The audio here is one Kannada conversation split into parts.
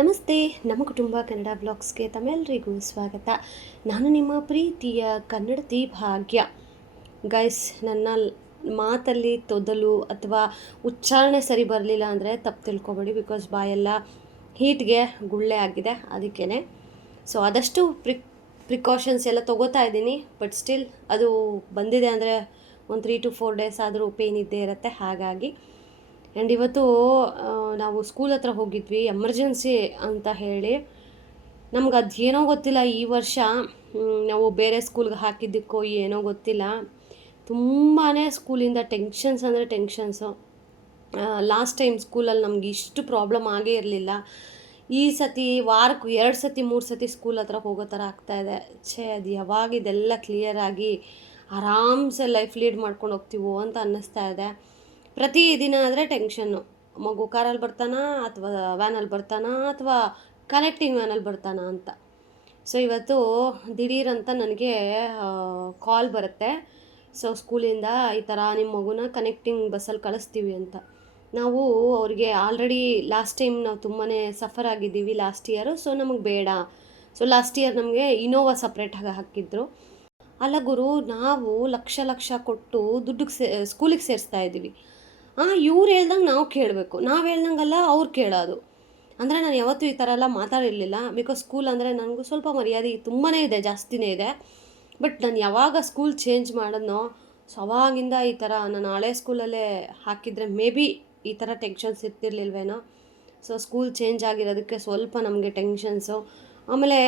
ನಮಸ್ತೆ. ನಮ್ಮ ಕುಟುಂಬ ಕನ್ನಡ ಬ್ಲಾಗ್ಸ್ಗೆ ತಮ್ಮೆಲ್ಲರಿಗೂ ಸ್ವಾಗತ. ನಾನು ನಿಮ್ಮ ಪ್ರೀತಿಯ ಕನ್ನಡತಿ ಭಾಗ್ಯ. ಗೈಸ್, ನನ್ನ ಮಾತಲ್ಲಿ ತೊದಲು ಅಥವಾ ಉಚ್ಚಾರಣೆ ಸರಿ ಬರಲಿಲ್ಲ ಅಂದರೆ ತಪ್ಪು ತಿಳ್ಕೊಬೇಡಿ. ಬಿಕಾಸ್ ಬಾಯೆಲ್ಲ ಹೀಟ್ಗೆ ಗುಳ್ಳೆ ಆಗಿದೆ, ಅದಕ್ಕೇ. ಸೊ ಆದಷ್ಟು ಪ್ರಿಕಾಷನ್ಸ್ ಎಲ್ಲ ತೊಗೋತಾ ಇದ್ದೀನಿ. ಬಟ್ ಸ್ಟಿಲ್ ಅದು ಬಂದಿದೆ ಅಂದರೆ ಒಂದು 3 to 4 ಡೇಸ್ ಆದರೂ ಪೇಯ್ನ್ ಇದ್ದೇ ಇರುತ್ತೆ. ಹಾಗಾಗಿ ಆ್ಯಂಡ್ ಇವತ್ತು ನಾವು ಸ್ಕೂಲ್ ಹತ್ರ ಹೋಗಿದ್ವಿ, ಎಮರ್ಜೆನ್ಸಿ ಅಂತ ಹೇಳಿ. ನಮ್ಗೆ ಅದೇನೋ ಗೊತ್ತಿಲ್ಲ, ಈ ವರ್ಷ ನಾವು ಬೇರೆ ಸ್ಕೂಲ್ಗೆ ಹಾಕಿದ್ದಕ್ಕೋ ಏನೋ ಗೊತ್ತಿಲ್ಲ, ತುಂಬಾ ಸ್ಕೂಲಿಂದ ಟೆನ್ಷನ್ಸ್ ಅಂದರೆ ಟೆನ್ಷನ್ಸು. ಲಾಸ್ಟ್ ಟೈಮ್ ಸ್ಕೂಲಲ್ಲಿ ನಮ್ಗೆ ಇಷ್ಟು ಪ್ರಾಬ್ಲಮ್ ಆಗೇ ಇರಲಿಲ್ಲ. ಈ ಸತಿ ವಾರಕ್ಕೆ 2 ಸತಿ 3 ಸತಿ ಸ್ಕೂಲ್ ಹತ್ರ ಹೋಗೋ ಥರ ಆಗ್ತಾಯಿದೆ. ಅದು ಯಾವಾಗ ಇದೆಲ್ಲ ಕ್ಲಿಯರಾಗಿ ಆರಾಮ್ಸೆ ಲೈಫ್ ಲೀಡ್ ಮಾಡ್ಕೊಂಡು ಹೋಗ್ತೀವೋ ಅಂತ ಅನ್ನಿಸ್ತಾ ಇದೆ. ಪ್ರತಿ ದಿನ ಆದರೆ ಟೆನ್ಷನ್ನು, ಮಗು ಕಾರಲ್ಲಿ ಬರ್ತಾನಾ ಅಥವಾ ವ್ಯಾನಲ್ಲಿ ಬರ್ತಾನಾ ಅಥವಾ ಕನೆಕ್ಟಿಂಗ್ ವ್ಯಾನಲ್ಲಿ ಬರ್ತಾನಾ ಅಂತ. ಸೊ ಇವತ್ತು ದಿಢೀರಂತ ನನಗೆ ಕಾಲ್ ಬರುತ್ತೆ. ಸೊ ಸ್ಕೂಲಿಂದ ಈ ಥರ ನಿಮ್ಮ ಮಗುನ ಕನೆಕ್ಟಿಂಗ್ ಬಸ್ಸಲ್ಲಿ ಕಳಿಸ್ತೀವಿ ಅಂತ. ನಾವು ಅವ್ರಿಗೆ ಆಲ್ರೆಡಿ ಲಾಸ್ಟ್ ಟೈಮ್ ನಾವು ತುಂಬಾ ಸಫರ್ ಆಗಿದ್ದೀವಿ ಲಾಸ್ಟ್ ಇಯರು. ಸೊ ನಮಗೆ ಬೇಡ. ಸೊ ಲಾಸ್ಟ್ ಇಯರ್ ನಮಗೆ ಇನೋವಾ ಸಪ್ರೇಟಾಗಿ ಹಾಕಿದ್ರು. ಅಲ್ಲ ಗುರು, ನಾವು ಲಕ್ಷ ಲಕ್ಷ ಕೊಟ್ಟು ದುಡ್ಡಿಗೆ ಸ್ಕೂಲಿಗೆ ಸೇರಿಸ್ತಾ ಇದ್ದೀವಿ. ಇವ್ರು ಹೇಳ್ದಂಗೆ ನಾವು ಕೇಳಬೇಕು, ನಾವು ಹೇಳ್ದಂಗಲ್ಲ ಅವ್ರು ಕೇಳೋದು. ಅಂದರೆ ನಾನು ಯಾವತ್ತೂ ಈ ಥರ ಎಲ್ಲ ಮಾತಾಡಿರಲಿಲ್ಲ. ಬಿಕಾಸ್ ಸ್ಕೂಲ್ ಅಂದರೆ ನನಗೂ ಸ್ವಲ್ಪ ಮರ್ಯಾದೆ ತುಂಬಾ ಇದೆ, ಜಾಸ್ತಿನೇ ಇದೆ. ಬಟ್ ನಾನು ಯಾವಾಗ ಸ್ಕೂಲ್ ಚೇಂಜ್ ಮಾಡಿದ್ನೋ, ಸೊ ಅವಾಗಿಂದ ಈ ಥರ ನಾನು ಹಳೆ ಸ್ಕೂಲಲ್ಲೇ ಹಾಕಿದರೆ ಮೇ ಬಿ ಈ ಥರ ಟೆನ್ಷನ್ಸ್ ಇರ್ತಿರ್ಲಿಲ್ವೇನೋ. ಸೊ ಸ್ಕೂಲ್ ಚೇಂಜ್ ಆಗಿರೋದಕ್ಕೆ ಸ್ವಲ್ಪ ನಮಗೆ ಟೆನ್ಷನ್ಸು. ಆಮೇಲೆ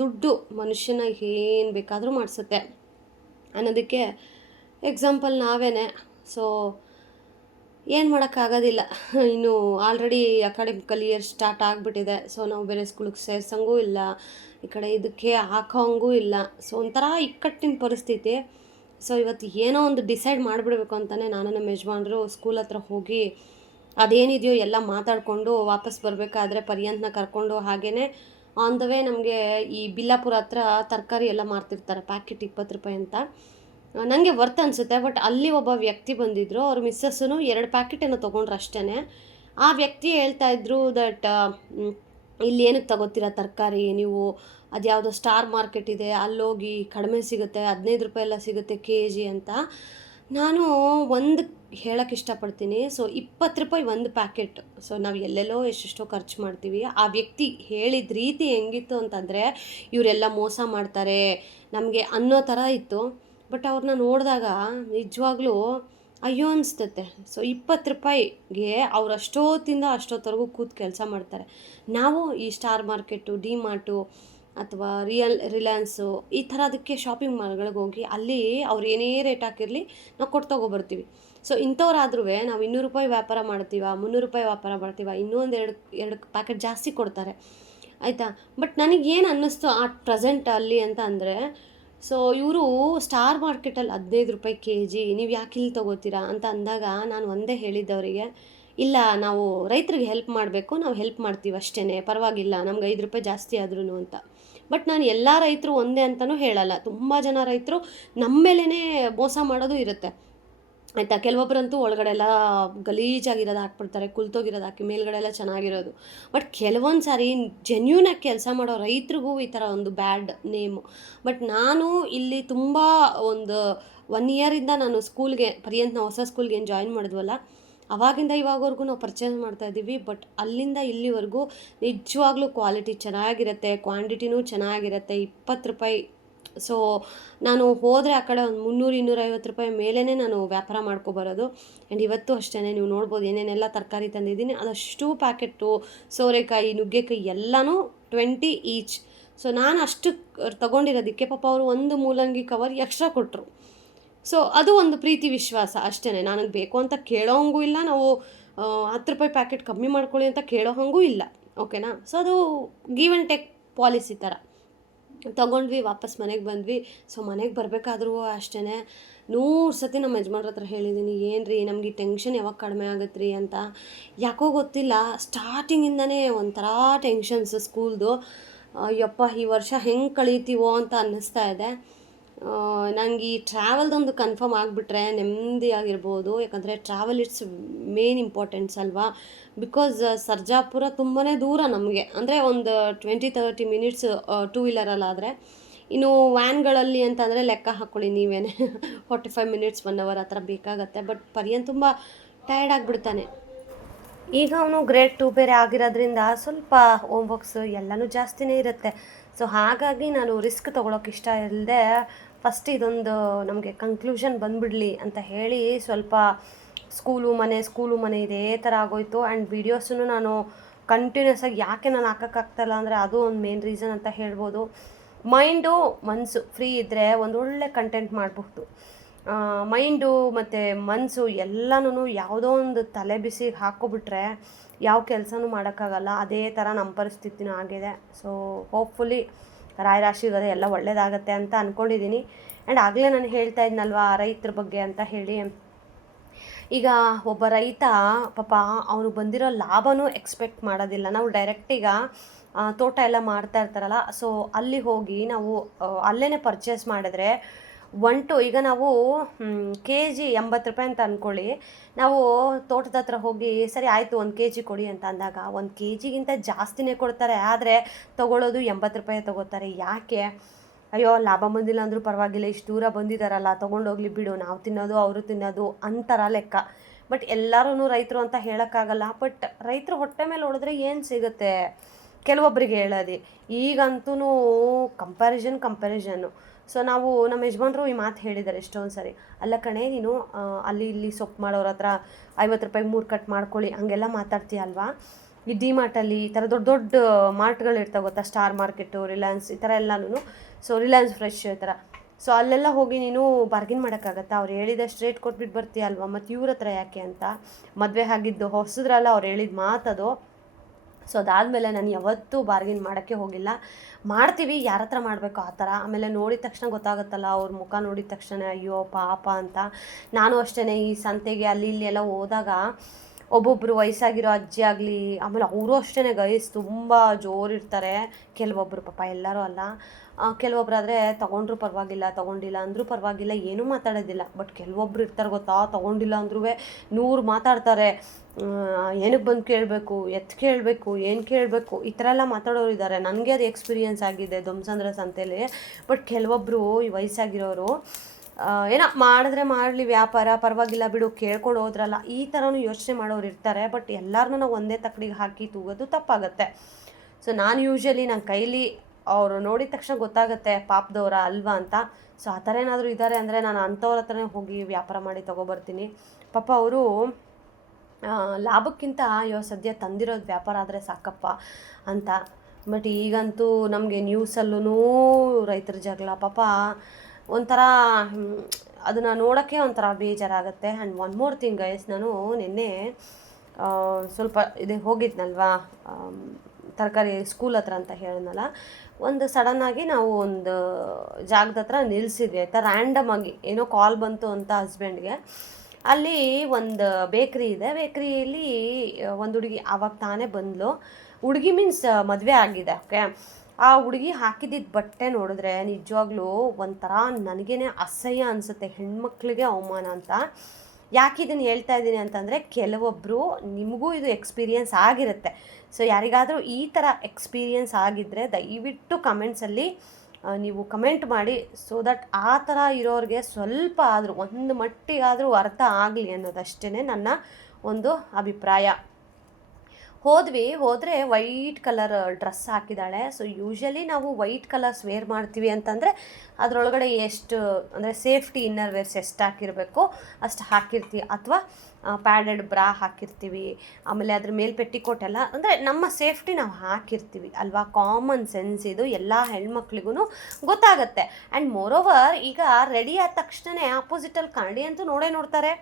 ದುಡ್ಡು ಮನುಷ್ಯನ ಏನು ಬೇಕಾದರೂ ಮಾಡಿಸುತ್ತೆ ಅನ್ನೋದಕ್ಕೆ ಎಕ್ಸಾಂಪಲ್ ನಾವೇನೆ. ಸೊ ಏನು ಮಾಡೋಕ್ಕಾಗೋದಿಲ್ಲ. ಇನ್ನು ಆಲ್ರೆಡಿ ಅಕಾಡೆಮಿಕಲ್ ಇಯರ್ ಸ್ಟಾರ್ಟ್ ಆಗಿಬಿಟ್ಟಿದೆ. ಸೊ ನಾವು ಬೇರೆ ಸ್ಕೂಲಿಗೆ ಸೇರ್ಸೋಂಗೂ ಇಲ್ಲ, ಈ ಕಡೆ ಇದಕ್ಕೆ ಹಾಕೋಂಗೂ ಇಲ್ಲ. ಸೊ ಒಂಥರ ಇಕ್ಕಟ್ಟಿನ ಪರಿಸ್ಥಿತಿ. ಸೊ ಇವತ್ತು ಏನೋ ಒಂದು ಡಿಸೈಡ್ ಮಾಡಿಬಿಡ್ಬೇಕು ಅಂತಲೇ ನಾನು ನಮ್ಮ ಯಜಮಾನ್ರು ಸ್ಕೂಲ್ ಹತ್ರ ಹೋಗಿ ಅದೇನಿದೆಯೋ ಎಲ್ಲ ಮಾತಾಡಿಕೊಂಡು ವಾಪಸ್ ಬರಬೇಕಾದ್ರೆ ಪರ್ಯಂತನ ಕರ್ಕೊಂಡು, ಹಾಗೆಯೇ ಆನ್ ದ ವೇ ನಮಗೆ ಈ ಬಿಲ್ಲಾಪುರ ಹತ್ರ ತರಕಾರಿ ಎಲ್ಲ ಮಾರ್ತಿರ್ತಾರೆ, ಪ್ಯಾಕೆಟ್ 20 ರೂಪಾಯಿ ಅಂತ. ನನಗೆ ವರ್ತ್ ಅನಿಸುತ್ತೆ. ಬಟ್ ಅಲ್ಲಿ ಒಬ್ಬ ವ್ಯಕ್ತಿ ಬಂದಿದ್ದರು, ಅವ್ರ ಮಿಸ್ಸಸ್ಸು 2 ಪ್ಯಾಕೆಟ್ ಏನೋ ತೊಗೊಂಡ್ರು ಅಷ್ಟೇ. ಆ ವ್ಯಕ್ತಿ ಹೇಳ್ತಾಯಿದ್ರು ದಟ್ ಇಲ್ಲಿ ಏನಕ್ಕೆ ತಗೋತೀರಾ ತರಕಾರಿ ನೀವು, ಅದು ಯಾವುದೋ ಸ್ಟಾರ್ ಮಾರ್ಕೆಟ್ ಇದೆ, ಅಲ್ಲೋಗಿ ಕಡಿಮೆ ಸಿಗುತ್ತೆ, 15 ರೂಪಾಯಿ ಎಲ್ಲ ಸಿಗುತ್ತೆ KG ಅಂತ. ನಾನು ಒಂದು ಹೇಳೋಕ್ಕೆ ಇಷ್ಟಪಡ್ತೀನಿ. ಸೊ 20 ರೂಪಾಯಿ ಒಂದು ಪ್ಯಾಕೆಟ್. ಸೊ ನಾವು ಎಲ್ಲೆಲ್ಲೋ ಎಷ್ಟೆಷ್ಟೋ ಖರ್ಚು ಮಾಡ್ತೀವಿ. ಆ ವ್ಯಕ್ತಿ ಹೇಳಿದ ರೀತಿ ಹೆಂಗಿತ್ತು ಅಂತಂದರೆ, ಇವರೆಲ್ಲ ಮೋಸ ಮಾಡ್ತಾರೆ ನಮಗೆ ಅನ್ನೋ ಥರ ಇತ್ತು. ಬಟ್ ಅವ್ರನ್ನ ನೋಡಿದಾಗ ನಿಜವಾಗ್ಲೂ ಅಯ್ಯೋ ಅನಿಸ್ತತೆ. ಸೊ 20 ರೂಪಾಯಿಗೆ ಅವ್ರು ಅಷ್ಟೊತ್ತಿಂದ ಅಷ್ಟೊತ್ತವರೆಗೂ ಕೂತು ಕೆಲಸ ಮಾಡ್ತಾರೆ. ನಾವು ಈ ಸ್ಟಾರ್ ಮಾರ್ಕೆಟು, ಡಿ ಮಾರ್ಟು ಅಥವಾ ರಿಲಯನ್ಸು ಈ ಥರದಕ್ಕೆ ಶಾಪಿಂಗ್ ಮಾಲ್ಗಳಿಗೆ ಹೋಗಿ ಅಲ್ಲಿ ಅವ್ರು ಏನೇ ರೇಟ್ ಹಾಕಿರಲಿ ನಾವು ಕೊಟ್ಟು ತೊಗೊಬರ್ತೀವಿ. ಸೊ ಇಂಥವ್ರಾದ್ರೂ ನಾವು 200 ರೂಪಾಯಿ ವ್ಯಾಪಾರ ಮಾಡ್ತೀವ, 300 ರೂಪಾಯಿ ವ್ಯಾಪಾರ ಮಾಡ್ತೀವ, ಇನ್ನೂ ಒಂದು ಎರಡು ಪ್ಯಾಕೆಟ್ ಜಾಸ್ತಿ ಕೊಡ್ತಾರೆ, ಆಯಿತಾ. ಬಟ್ ನನಗೇನು ಅನ್ನಿಸ್ತು ಪ್ರೆಸೆಂಟ್ ಅಲ್ಲಿ ಅಂತ ಅಂದರೆ, ಸೊ ಇವರು ಸ್ಟಾರ್ ಮಾರ್ಕೆಟಲ್ಲಿ 15 ರೂಪಾಯಿ KG, ನೀವು ಯಾಕೆ ಇಲ್ಲಿ ತೊಗೋತೀರಾ ಅಂತ ಅಂದಾಗ ನಾನು ಒಂದೇ ಹೇಳಿದ್ದವರಿಗೆ, ಇಲ್ಲ ನಾವು ರೈತರಿಗೆ ಹೆಲ್ಪ್ ಮಾಡಬೇಕು, ನಾವು ಹೆಲ್ಪ್ ಮಾಡ್ತೀವಿ ಅಷ್ಟೇ, ಪರವಾಗಿಲ್ಲ ನಮ್ಗೆ 5 ರೂಪಾಯಿ ಜಾಸ್ತಿ ಆದ್ರೂ ಅಂತ. ಬಟ್ ನಾನು ಎಲ್ಲ ರೈತರು ಒಂದೇ ಅಂತಲೂ ಹೇಳಲ್ಲ. ತುಂಬ ಜನ ರೈತರು ನಮ್ಮ ಮೇಲೇ ಮೋಸ ಮಾಡೋದು ಇರುತ್ತೆ, ಆಯಿತಾ. ಕೆಲವೊಬ್ಬರಂತೂ ಒಳಗಡೆ ಎಲ್ಲ ಗಲೀಜಾಗಿರೋದು ಹಾಕ್ಬಿಡ್ತಾರೆ, ಕುಲ್ತೋಗಿರೋದು ಹಾಕಿ ಮೇಲ್ಗಡೆ ಎಲ್ಲ ಚೆನ್ನಾಗಿರೋದು. ಬಟ್ ಕೆಲವೊಂದು ಸಾರಿ ಜೆನ್ಯೂನಾಗಿ ಕೆಲಸ ಮಾಡೋ ರೈತರಿಗೂ ಈ ಥರ ಒಂದು ಬ್ಯಾಡ್ ನೇಮು. ಬಟ್ ನಾನು ಇಲ್ಲಿ ತುಂಬ ಒಂದು 1 ಇಯರಿಂದ ನಾನು ಸ್ಕೂಲ್ಗೆ ನಾವು ಹೊಸ ಸ್ಕೂಲ್ಗೆ ಏನು ಜಾಯಿನ್ ಮಾಡಿದ್ವಲ್ಲ, ಅವಾಗಿಂದ ಇವಾಗವರೆಗೂ ನಾವು ಪರ್ಚೇಸ್ ಮಾಡ್ತಾಯಿದ್ದೀವಿ. ಬಟ್ ಅಲ್ಲಿಂದ ಇಲ್ಲಿವರೆಗೂ ನಿಜವಾಗ್ಲೂ ಕ್ವಾಲಿಟಿ ಚೆನ್ನಾಗಿರುತ್ತೆ, ಕ್ವಾಂಟಿಟಿನೂ ಚೆನ್ನಾಗಿರುತ್ತೆ. 20 ರೂಪಾಯಿ. ಸೊ ನಾನು ಹೋದರೆ ಆ ಕಡೆ ಒಂದು 300-250 ರೂಪಾಯಿ ಮೇಲೇ ನಾನು ವ್ಯಾಪಾರ ಮಾಡ್ಕೊಬರೋದು. ಆ್ಯಂಡ್ ಇವತ್ತು ಅಷ್ಟೇ ನೀವು ನೋಡ್ಬೋದು ಏನೇನೆಲ್ಲ ತರಕಾರಿ ತಂದಿದ್ದೀನಿ, ಅದಷ್ಟು ಪ್ಯಾಕೆಟು ಸೋರೆಕಾಯಿ, ನುಗ್ಗೆಕಾಯಿ ಎಲ್ಲನೂ 20 ಈಚ್. ಸೊ ನಾನು ಅಷ್ಟು ತೊಗೊಂಡಿರೋದಕ್ಕೆ ಪಾಪ ಅವರು ಒಂದು ಮೂಲಂಗಿ ಕವರ್ ಎಕ್ಸ್ಟ್ರಾ ಕೊಟ್ಟರು. ಸೊ ಅದು ಒಂದು ಪ್ರೀತಿ ವಿಶ್ವಾಸ ಅಷ್ಟೇ. ನನಗೆ ಬೇಕು ಅಂತ ಕೇಳೋಂಗೂ ಇಲ್ಲ, ನಾವು 10 ರೂಪಾಯಿ ಪ್ಯಾಕೆಟ್ ಕಮ್ಮಿ ಮಾಡ್ಕೊಳ್ಳಿ ಅಂತ ಕೇಳೋ ಹಂಗೂ ಇಲ್ಲ, ಓಕೆನಾ. ಸೊ ಅದು ಗಿವ್ ಆ್ಯಂಡ್ ಟೇಕ್ ಪಾಲಿಸಿ ಥರ ತೊಗೊಂಡ್ವಿ, ವಾಪಸ್ ಮನೆಗೆ ಬಂದ್ವಿ. ಸೊ ಮನೆಗೆ ಬರಬೇಕಾದ್ರೂ ಅಷ್ಟೇ 100 ಸತಿ ನಮ್ಮ ಯಜಮಾನ್ರ ಹತ್ರ ಹೇಳಿದ್ದೀನಿ, ಏನು ರೀ ನಮ್ಗೆ ಈ ಟೆನ್ಷನ್ ಯಾವಾಗ ಕಡಿಮೆ ಆಗತ್ತೆ ರೀ ಅಂತ. ಯಾಕೋ ಗೊತ್ತಿಲ್ಲ, ಸ್ಟಾರ್ಟಿಂಗಿಂದನೇ ಒಂಥರ ಟೆನ್ಷನ್ಸ್ ಸ್ಕೂಲ್ದು. ಅಯ್ಯಪ್ಪ ಈ ವರ್ಷ ಹೆಂಗೆ ಕಳೀತೀವೋ ಅಂತ ಅನ್ನಿಸ್ತಾ ಇದೆ. ನನಗೆ ಈ ಟ್ರಾವೆಲ್ದೊಂದು ಕನ್ಫರ್ಮ್ ಆಗಿಬಿಟ್ರೆ ನೆಮ್ಮದಿಯಾಗಿರ್ಬೋದು. ಯಾಕಂದರೆ ಟ್ರಾವೆಲ್ ಇಟ್ಸ್ ಮೇನ್ ಇಂಪಾರ್ಟೆನ್ಸ್ ಅಲ್ವಾ. ಬಿಕಾಸ್ ಸರ್ಜಾಪುರ ತುಂಬಾ ದೂರ ನಮಗೆ, ಅಂದರೆ ಒಂದು 20-30 ಮಿನಿಟ್ಸ್ ಟೂ ವೀಲರಲ್ಲಾದರೆ. ಇನ್ನು ವ್ಯಾನ್ಗಳಲ್ಲಿ ಅಂತಂದರೆ ಲೆಕ್ಕ ಹಾಕ್ಕೊಳ್ಳಿ ನೀವೇ 45 ಮಿನಿಟ್ಸ್ 1 ಅವರ್ ಆ ಥರ ಬೇಕಾಗತ್ತೆ. ಬಟ್ ಪರಿಯನ್ ತುಂಬ ಟಯರ್ಡ್ ಆಗಿಬಿಡ್ತಾನೆ. ಈಗ ಅವನು ಗ್ರೇಡ್ 2 ಬೇರೆ ಆಗಿರೋದ್ರಿಂದ ಸ್ವಲ್ಪ ಹೋಮ್ವರ್ಕ್ಸು ಎಲ್ಲನೂ ಜಾಸ್ತಿನೇ ಇರುತ್ತೆ. ಸೊ ಹಾಗಾಗಿ ನಾನು ರಿಸ್ಕ್ ತೊಗೊಳಕ್ಕೆ ಇಷ್ಟ ಇಲ್ಲದೆ ಫಸ್ಟ್ ಇದೊಂದು ನಮಗೆ ಕನ್ಕ್ಲೂಷನ್ ಬಂದುಬಿಡಲಿ ಅಂತ ಹೇಳಿ ಸ್ವಲ್ಪ ಸ್ಕೂಲು ಮನೆ ಇದೇ ಥರ ಆಗೋಯ್ತು. ಆ್ಯಂಡ್ ವೀಡಿಯೋಸನ್ನು ನಾನು ಕಂಟಿನ್ಯೂಸ್ ಆಗಿ ಯಾಕೆ ನಾನು ಹಾಕೋಕ್ಕಾಗ್ತಾಯಿಲ್ಲ ಅಂದರೆ ಅದು ಒಂದು ಮೇನ್ ರೀಸನ್ ಅಂತ ಹೇಳ್ಬೋದು. ಮನಸ್ಸು ಫ್ರೀ ಇದ್ದರೆ ಒಂದೊಳ್ಳೆ ಕಂಟೆಂಟ್ ಮಾಡಬಹುದು. ಮೈಂಡು ಮತ್ತು ಮನಸ್ಸು ಎಲ್ಲನೂ ಯಾವುದೋ ಒಂದು ತಲೆ ಬಿಸಿಗೆ ಹಾಕ್ಕೊಬಿಟ್ರೆ ಯಾವ ಕೆಲಸನೂ ಮಾಡೋಕ್ಕಾಗಲ್ಲ. ಅದೇ ಥರ ನಮ್ಮ ಪರಿಸ್ಥಿತಿನೂ ಆಗಿದೆ. ಸೊ ಹೋಪ್ಫುಲಿ ರಾಶಿಗದೆ ಎಲ್ಲ ಒಳ್ಳೆಯದಾಗತ್ತೆ ಅಂತ ಅಂದ್ಕೊಂಡಿದ್ದೀನಿ. ಆ್ಯಂಡ್ ಆಗಲೇ ನಾನು ಹೇಳ್ತಾ ಇದ್ನಲ್ವಾ ರೈತರ ಬಗ್ಗೆ ಅಂತ ಹೇಳಿ. ಈಗ ಒಬ್ಬ ರೈತ ಪಾಪ ಅವನು ಬಂದಿರೋ ಲಾಭನೂ ಎಕ್ಸ್ಪೆಕ್ಟ್ ಮಾಡೋದಿಲ್ಲ. ನಾವು ಡೈರೆಕ್ಟೀಗ ತೋಟ ಎಲ್ಲ ಮಾಡ್ತಾ ಇರ್ತಾರಲ್ಲ, ಸೊ ಅಲ್ಲಿ ಹೋಗಿ ನಾವು ಅಲ್ಲೇ ಪರ್ಚೇಸ್ ಮಾಡಿದ್ರೆ ಈಗ ನಾವು KG 80 ರೂಪಾಯಿ ಅಂತ ಅಂದ್ಕೊಳ್ಳಿ. ನಾವು ತೋಟದ ಹತ್ರ ಹೋಗಿ ಸರಿ ಆಯಿತು 1 kg ಕೊಡಿ ಅಂತ ಅಂದಾಗ 1 kgಗಿಂತ ಜಾಸ್ತಿನೇ ಕೊಡ್ತಾರೆ. ಆದರೆ ತೊಗೊಳ್ಳೋದು 80 ರೂಪಾಯಿ ತೊಗೋತಾರೆ. ಯಾಕೆ? ಅಯ್ಯೋ ಲಾಭ ಬಂದಿಲ್ಲ ಅಂದರೂ ಪರವಾಗಿಲ್ಲ, ಇಷ್ಟು ದೂರ ಬಂದಿದ್ದಾರಲ್ಲ ತೊಗೊಂಡೋಗ್ಲಿ ಬಿಡು, ನಾವು ತಿನ್ನೋದು ಅವರು ತಿನ್ನೋದು ಅಂತಾರ ಲೆಕ್ಕ. ಬಟ್ ಎಲ್ಲರೂ ರೈತರು ಅಂತ ಹೇಳೋಕ್ಕಾಗಲ್ಲ. ಬಟ್ ರೈತರು ಹೊಟ್ಟೆ ಮೇಲೆ ಹೊಡೆದ್ರೆ ಏನು ಸಿಗುತ್ತೆ ಕೆಲವೊಬ್ಬರಿಗೆ ಹೇಳೋದು. ಈಗಂತೂ ಕಂಪ್ಯಾರಿಷನ್ನು. ಸೊ ನಾವು ನಮ್ಮ ಯಜಮಾನ್ರು ಈ ಮಾತು ಹೇಳಿದ್ದಾರೆ ಎಷ್ಟೊಂದು ಸರಿ, ಅಲ್ಲ ಕಣೆ ನೀನು ಅಲ್ಲಿ ಇಲ್ಲಿ ಸೊಪ್ಪು ಮಾಡೋರ ಹತ್ರ 50 ರೂಪಾಯಿಗೆ 3 ಕಟ್ ಮಾಡ್ಕೊಳ್ಳಿ ಹಂಗೆಲ್ಲ ಮಾತಾಡ್ತೀಯ ಅಲ್ವಾ. ಈ ಡಿ ಮಾರ್ಟಲ್ಲಿ ಈ ಥರ ದೊಡ್ಡ ದೊಡ್ಡ ಮಾರ್ಟ್ಗಳು ಇರ್ತಾವೆ ಗೊತ್ತಾ, ಸ್ಟಾರ್ ಮಾರ್ಕೆಟು, ರಿಲಯನ್ಸ್ ಈ ಥರ ಎಲ್ಲನೂ. ಸೊ ರಿಲಯನ್ಸ್ ಫ್ರೆಶ್ ಈ ಥರ. ಸೊ ಅಲ್ಲೆಲ್ಲ ಹೋಗಿ ನೀನು ಬಾರ್ಗಿನ್ ಮಾಡೋಕ್ಕಾಗತ್ತಾ? ಅವ್ರು ಹೇಳಿದಷ್ಟು ರೇಟ್ ಕೊಟ್ಬಿಟ್ಟು ಬರ್ತೀಯ ಅಲ್ವಾ, ಮತ್ತು ಇವ್ರ ಹತ್ರ ಯಾಕೆ ಅಂತ. ಮದುವೆ ಆಗಿದ್ದು ಹೊಸದ್ರಲ್ಲ ಅವ್ರು ಹೇಳಿದ ಮಾತದು. ಸೊ ಅದಾದಮೇಲೆ ನಾನು ಯಾವತ್ತೂ ಬಾರ್ಗಿನ್ ಮಾಡೋಕ್ಕೆ ಹೋಗಿಲ್ಲ. ಮಾಡ್ತೀವಿ ಯಾರ ಹತ್ರ ಮಾಡಬೇಕು ಆ ಥರ. ಆಮೇಲೆ ನೋಡಿದ ತಕ್ಷಣ ಗೊತ್ತಾಗುತ್ತಲ್ಲ, ಅವ್ರ ಮುಖ ನೋಡಿದ ತಕ್ಷಣ ಅಯ್ಯೋ ಪಾಪ ಅಂತ. ನಾನು ಅಷ್ಟೇ ಈ ಸಂತೆಗೆ ಅಲ್ಲಿ ಇಲ್ಲಿ ಎಲ್ಲ ಹೋದಾಗ ಒಬ್ಬೊಬ್ಬರು ವಯಸ್ಸಾಗಿರೋ ಅಜ್ಜಿ ಆಗಲಿ, ಆಮೇಲೆ ಅವರು ಅಷ್ಟೇ ಗೈಸ್ ತುಂಬ ಜೋರಿರ್ತಾರೆ. ಕೆಲವೊಬ್ಬರು ಪಾಪ ಎಲ್ಲರೂ ಅಲ್ಲ, ಕೆಲವೊಬ್ಬರಾದರೆ ತೊಗೊಂಡ್ರೂ ಪರವಾಗಿಲ್ಲ, ತೊಗೊಂಡಿಲ್ಲ ಅಂದರೂ ಪರವಾಗಿಲ್ಲ, ಏನೂ ಮಾತಾಡೋದಿಲ್ಲ. ಬಟ್ ಕೆಲವೊಬ್ರು ಇರ್ತಾರೆ ಗೊತ್ತಾ, ತೊಗೊಂಡಿಲ್ಲ ಅಂದ್ರೂ 100 ಮಾತಾಡ್ತಾರೆ. ಏನಕ್ಕೆ ಬಂದು ಕೇಳಬೇಕು, ಕೇಳಬೇಕು, ಏನು ಕೇಳಬೇಕು, ಈ ಥರ ಎಲ್ಲ ಮಾತಾಡೋರು ಇದ್ದಾರೆ. ನನಗೆ ಅದು ಎಕ್ಸ್ಪೀರಿಯೆನ್ಸ್ ಆಗಿದೆ ದೊಮ್ಸಂದ್ರ ಸಂತೆಯಲ್ಲಿ. ಬಟ್ ಕೆಲವೊಬ್ಬರು ಈ ವಯಸ್ಸಾಗಿರೋರು ಏನೋ ಮಾಡಿದ್ರೆ ಮಾಡಲಿ ವ್ಯಾಪಾರ ಪರವಾಗಿಲ್ಲ ಬಿಡು ಕೇಳ್ಕೊಂಡು ಹೋದ್ರಲ್ಲ, ಈ ಥರನೂ ಯೋಚನೆ ಮಾಡೋರು ಇರ್ತಾರೆ. ಬಟ್ ಎಲ್ಲರನ್ನೂ ನಾವು ಒಂದೇ ತಕ್ಕಡಿಗೆ ಹಾಕಿ ತೂಗೋದು ತಪ್ಪಾಗುತ್ತೆ. ಸೊ ನಾನು ಯೂಶ್ವಲಿ ನನ್ನ ಕೈಲಿ ಅವರು ನೋಡಿದ ತಕ್ಷಣ ಗೊತ್ತಾಗುತ್ತೆ ಪಾಪದವರ ಅಲ್ವಾ ಅಂತ. ಸೊ ಆ ಥರ ಏನಾದರೂ ಇದ್ದಾರೆ ಅಂದರೆ ನಾನು ಅಂಥವ್ರ ಹತ್ರನೇ ಹೋಗಿ ವ್ಯಾಪಾರ ಮಾಡಿ ತೊಗೊಬರ್ತೀನಿ. ಪಾಪ ಅವರು ಲಾಭಕ್ಕಿಂತ ಅಯ್ಯೋ ಸದ್ಯ ತಂದಿರೋದು ವ್ಯಾಪಾರ ಆದರೆ ಸಾಕಪ್ಪ ಅಂತ. ಬಟ್ ಈಗಂತೂ ನಮಗೆ ನ್ಯೂಸಲ್ಲೂ ರೈತರ ಜಗಳ ಪಾಪ ಒಂಥರ ಅದನ್ನು ನೋಡೋಕ್ಕೆ ಒಂಥರ ಬೇಜಾರಾಗುತ್ತೆ. And one more thing guys, ನಾನು ನಿನ್ನೆ ಸ್ವಲ್ಪ ಹೋಗಿದ್ನಲ್ವಾ ತರಕಾರಿ ಸ್ಕೂಲ್ ಹತ್ರ ಅಂತ ಹೇಳಿದ್ನಲ್ಲ, ಒಂದು ಸಡನ್ನಾಗಿ ನಾವು ಒಂದು ಜಾಗದ ಹತ್ರ ನಿಲ್ಲಿಸಿದ್ವಿ ಆಯಿತಾ. ರ್ಯಾಂಡಮ್ ಆಗಿ ಏನೋ ಕಾಲ್ ಬಂತು ಅಂತ ಹಸ್ಬೆಂಡ್ಗೆ. ಅಲ್ಲಿ ಒಂದು ಬೇಕ್ರಿ ಇದೆ, ಬೇಕ್ರಿಯಲ್ಲಿ ಒಂದು ಹುಡುಗಿ ಆವಾಗ ತಾನೇ ಬಂದಳು. ಹುಡುಗಿ ಮೀನ್ಸ್ ಮದುವೆ ಆಗಿದೆ. ಓಕೆ, ಆ ಹುಡುಗಿ ಹಾಕಿದ್ದಿದ್ದು ಬಟ್ಟೆ ನೋಡಿದ್ರೆ ನಿಜವಾಗ್ಲೂ ಒಂಥರ ನನಗೇನೆ ಅಸಹ್ಯ ಅನಿಸುತ್ತೆ. ಹೆಣ್ಮಕ್ಳಿಗೆ ಅವಮಾನ ಅಂತ. ಯಾಕೆ ಇದನ್ನು ಹೇಳ್ತಾ ಇದ್ದೀನಿ ಅಂತಂದರೆ, ಕೆಲವೊಬ್ಬರು ನಿಮಗೂ ಇದು ಎಕ್ಸ್ಪೀರಿಯೆನ್ಸ್ ಆಗಿರುತ್ತೆ. ಸೊ ಯಾರಿಗಾದರೂ ಈ ಥರ ಎಕ್ಸ್ಪೀರಿಯೆನ್ಸ್ ಆಗಿದ್ದರೆ ದಯವಿಟ್ಟು ಕಮೆಂಟ್ಸಲ್ಲಿ ನೀವು ಕಮೆಂಟ್ ಮಾಡಿ. ಸೊ ದಟ್ ಆ ಥರ ಇರೋರಿಗೆ ಸ್ವಲ್ಪ ಆದರೂ ಒಂದು ಮಟ್ಟಿಗಾದರೂ ಅರ್ಥ ಆಗಲಿ ಅನ್ನೋದಷ್ಟೇ ನನ್ನ ಒಂದು ಅಭಿಪ್ರಾಯ. ಹೋದರೆ ವೈಟ್ ಕಲರ್ ಡ್ರೆಸ್ ಹಾಕಿದ್ದಾಳೆ. ಸೊ ಯೂಶ್ವಲಿ ನಾವು ವೈಟ್ ಕಲರ್ಸ್ ವೇರ್ ಮಾಡ್ತೀವಿ ಅಂತಂದರೆ ಅದರೊಳಗಡೆ ಎಷ್ಟು ಅಂದರೆ ಸೇಫ್ಟಿ ಇನ್ನರ್ ವೇರ್ಸ್ ಎಷ್ಟು ಹಾಕಿರಬೇಕು ಅಷ್ಟು ಹಾಕಿರ್ತೀವಿ, ಅಥವಾ ಪ್ಯಾಡೆಡ್ ಬ್ರಾ ಹಾಕಿರ್ತೀವಿ. ಆಮೇಲೆ ಅದ್ರ ಮೇಲೆ ಪೆಟ್ಟಿಕೋಟ್ ಎಲ್ಲ ಅಂದರೆ ನಮ್ಮ ಸೇಫ್ಟಿ ನಾವು ಹಾಕಿರ್ತೀವಿ ಅಲ್ವಾ. ಕಾಮನ್ ಸೆನ್ಸ್ ಇದು ಎಲ್ಲ ಹೆಣ್ಮಕ್ಳಿಗೂ ಗೊತ್ತಾಗುತ್ತೆ. ಆ್ಯಂಡ್ ಮೋರೋವರ್ ಈಗ ರೆಡಿ ಆದ ತಕ್ಷಣ ಆಪೋಸಿಟಲ್ಲಿ ಕನ್ನಡಿ ಅಂತೂ ನೋಡ್ತಾರೆ.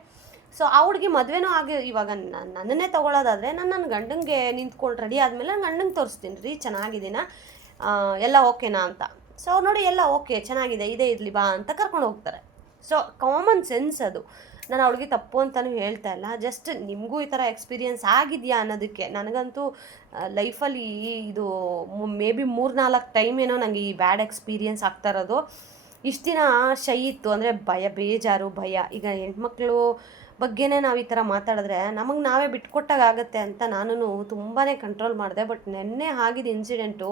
ಸೊ ಆ ಹುಡುಗಿ ಮದುವೆನೂ ಆಗಿ ಇವಾಗ ನನ್ನನ್ನೇ ತೊಗೊಳೋದಾದರೆ ನನ್ನ ಗಂಡಂಗೆ ನಿಂತ್ಕೊಂಡು ರೆಡಿ ಆದಮೇಲೆ ನಾನು ಗಂಡಂಗೆ ತೋರಿಸ್ತೀನಿ ರೀ ಚೆನ್ನಾಗಿದ್ದೀನ ಎಲ್ಲ ಓಕೆನಾ ಅಂತ. ಸೊ ನೋಡಿ ಎಲ್ಲ ಓಕೆ ಚೆನ್ನಾಗಿದೆ ಇದೇ ಇರಲಿ ಬಾ ಅಂತ ಕರ್ಕೊಂಡು ಹೋಗ್ತಾರೆ. ಸೊ ಕಾಮನ್ ಸೆನ್ಸ್ ಅದು. ನಾನು ಅವ್ಳಿಗೆ ತಪ್ಪು ಅಂತಲೂ ಹೇಳ್ತಾ ಇಲ್ಲ, ಜಸ್ಟ್ ನಿಮಗೂ ಈ ಥರ ಎಕ್ಸ್ಪೀರಿಯೆನ್ಸ್ ಆಗಿದೆಯಾ ಅನ್ನೋದಕ್ಕೆ. ನನಗಂತೂ ಲೈಫಲ್ಲಿ ಇದು ಮೇ ಬಿ 3-4 ಟೈಮ್ ಏನೋ ನನಗೆ ಈ ಬ್ಯಾಡ್ ಎಕ್ಸ್ಪೀರಿಯೆನ್ಸ್ ಆಗ್ತಾ ಇರೋದು. ಇಷ್ಟು ದಿನ ಶೈ ಇತ್ತು, ಅಂದರೆ ಬೇಜಾರು ಭಯ. ಈಗ ಹೆಣ್ಮಕ್ಳು ಬಗ್ಗೆನೇ ನಾವು ಈ ಥರ ಮಾತಾಡಿದ್ರೆ ನಮಗೆ ನಾವೇ ಬಿಟ್ಕೊಟ್ಟಾಗುತ್ತೆ ಅಂತ ನಾನು ತುಂಬಾ ಕಂಟ್ರೋಲ್ ಮಾಡಿದೆ. ಬಟ್ ನೆನ್ನೆ ಆಗಿದ್ದ ಇನ್ಸಿಡೆಂಟು